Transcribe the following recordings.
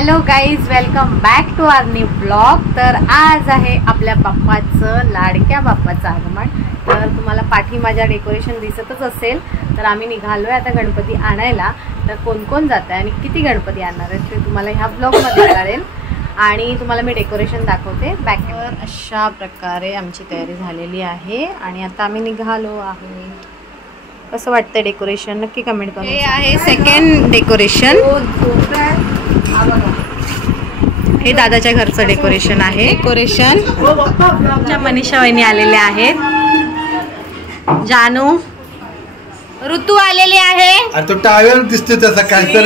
Hello guys, welcome back to our new blog. तर आज आहे आपल्या बाप्पाचं, लाडक्या बाप्पाचं आगमन। तर तुम्हाला पाठी माझ्या डेकोरेशन दिसतच असेल। तर आम्ही निघालोय आता गणपती आणायला। तर कोण कोण जात आहे आणि किती गणपती आणणार आहेत ते तुम्हाला ह्या ब्लॉगमध्ये कळेल आणि तुम्हाला मी डेकोरेशन दाखवते बॅकवर। अशा प्रकारे आमची तयारी झालेली आहे आणि आता आम्ही निघालो आहोत। कसं वाटतं डेकोरेशन नक्की कमेंट करा। हे आहे सेकंड डेकोरेशन, हे दादाच्या घरचं डेकोरेशन आहे। डेकोरेशन मनीषा वहिनी आलेल्या आहेत, जानू ऋतू आलेली आहे। तो टावेल दिसतो तसा काय तर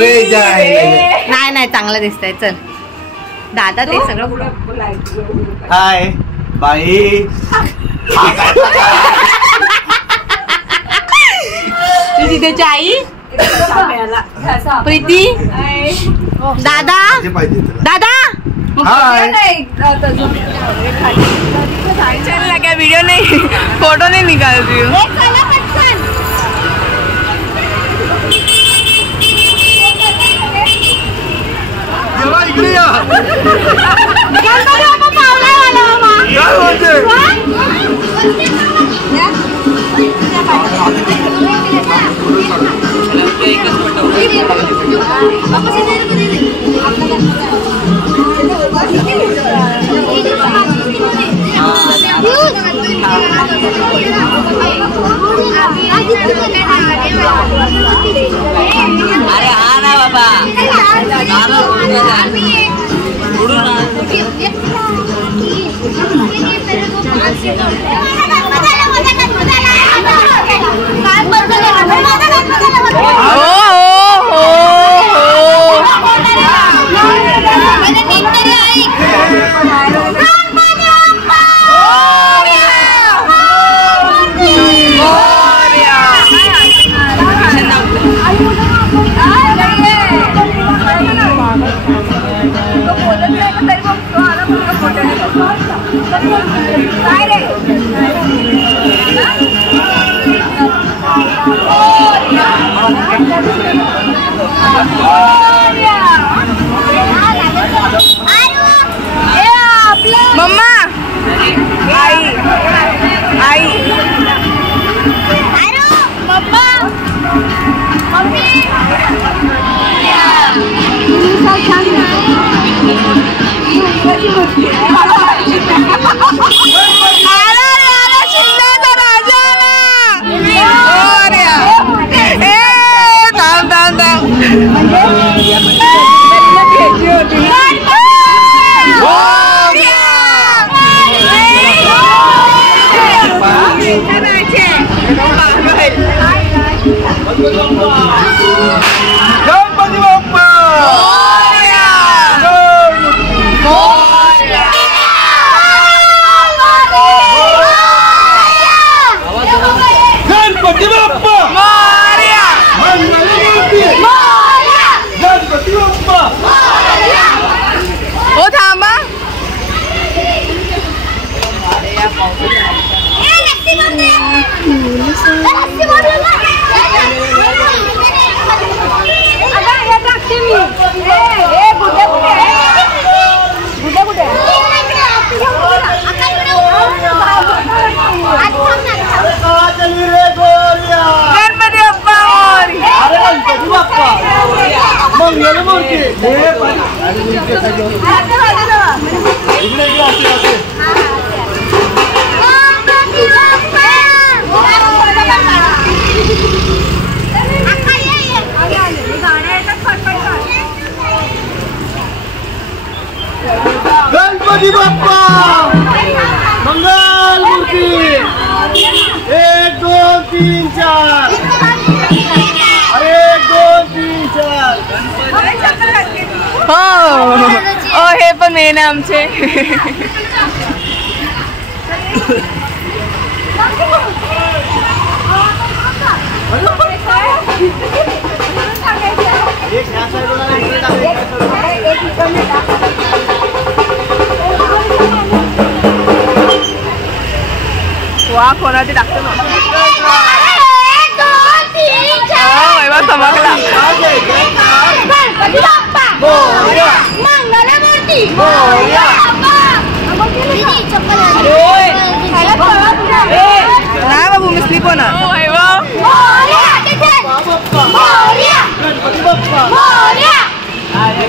नाही नाही चांगलं दिसतंय। चल दादा ते सगळं हाय बाई तुझी त्याची आई प्रीती दादा दादा चल लगा वीडियो नहीं फोटो नहीं निकाल रही हूँ। अरे हाँ ना बाबा मम्मा आई आई मम्मा मम्मी गणपती बाप्पा मंगल मूर्ती 1 2 3 4 1 2 3 4 हो हे पण मेन आहे आमचे। वा कोणाची टाकतो चमकला। नाही बाबू मी स्लीप होणार.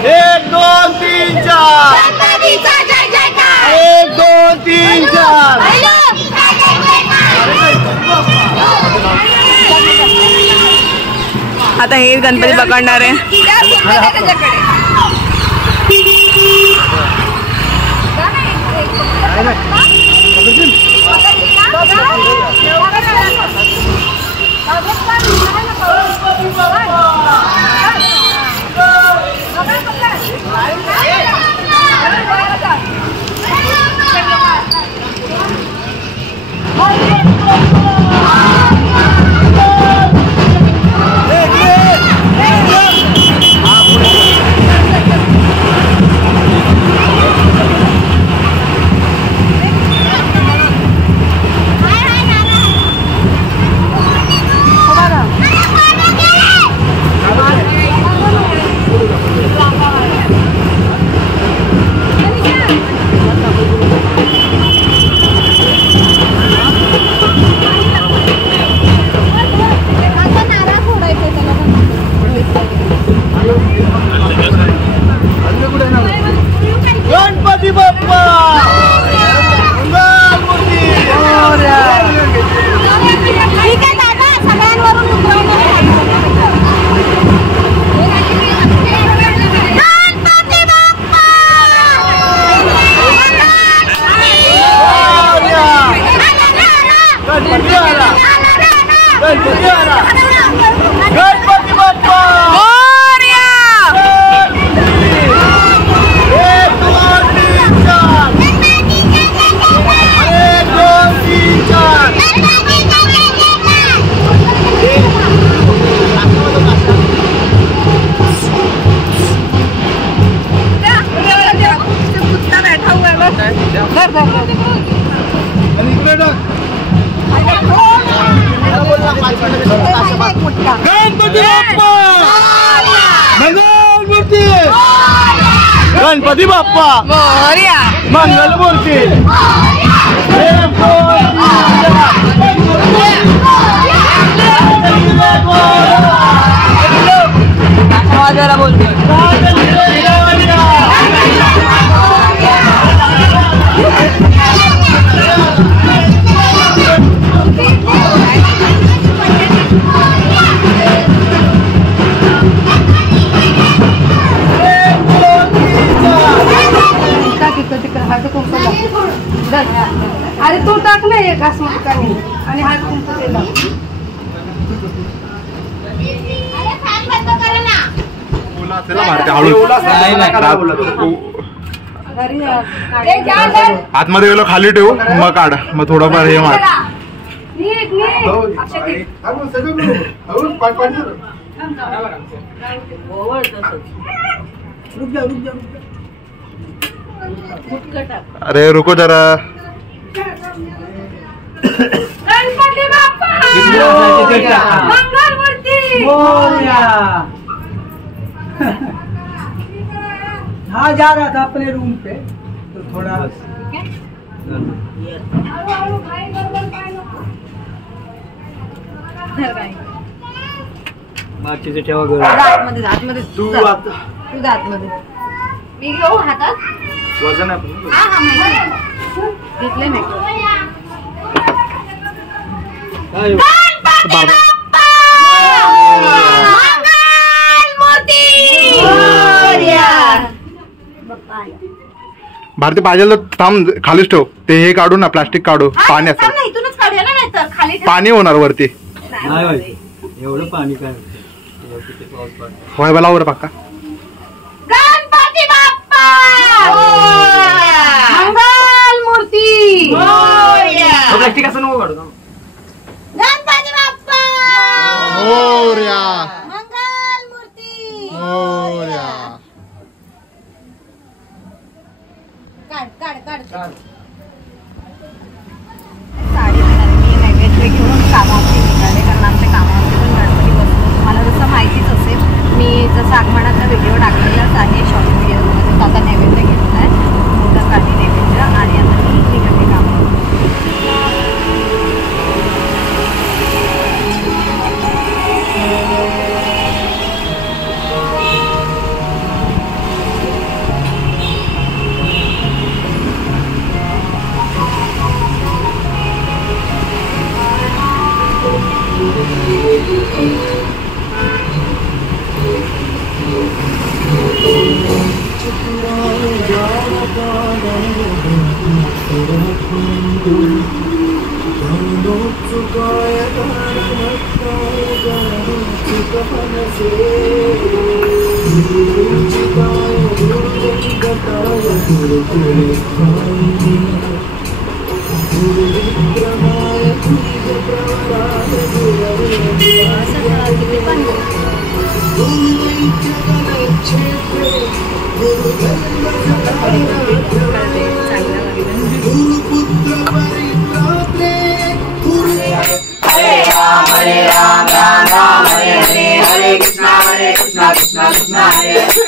एक दोन तीन चार. 1 2 3 4. आता हे गणपती पकडणार आहे. गणपती बाप्पा मंगलमूर्ती. गणपती बाप्पा. गणपती बाप्पा मोरया. मंगलमूर्ती. जरा बोलतोय. अरे तू टाक ना एक अस्मकाने आणि हा कुंकू दिला. आतमध्ये गेलो खाली ठेवू मग काढ मग थोडंफार हे मार. अरे रुको जरा. गणपती बाप्पा मंगलमूर्ती. हाँ जा रहा था अपने रूम पे तो थोड़ा बाकीचे ठेवा घर. आतमध्ये तू आता तुझ्या आतमध्ये मी घेऊ हातात. वजन आहे हा हा माहिती घेतले नाही. भारती पाहिजे तर थांब खालीच ठेव. ते हे काढू ना प्लास्टिक काढू. पाणी असेल इथूनच काढूया ना नाही तर खाली पाणी होणार वरती. नाही भाई एवढं पाणी काय होय मला वर पक्का. गणपती बाप्पा मंगलमूर्ती. प्लास्टिक असं नको काढू. गणपती बाप्पा मोरया. मंगलमूर्ती. मोरया. काढ काढ काढ. साडी मी नैवेद्य घेऊन कामावरती निघाले कारण आमच्या कामावरती पण गणपती बसतो. तुम्हाला जसं माहितीच असेल मी जसं आगमनाचा व्हिडिओ टाकलेलाच आहे शॉर्ट व्हिडिओमध्ये. आता नैवेद्य घेतला आहे Hare Krishna Krishna Krishna Hare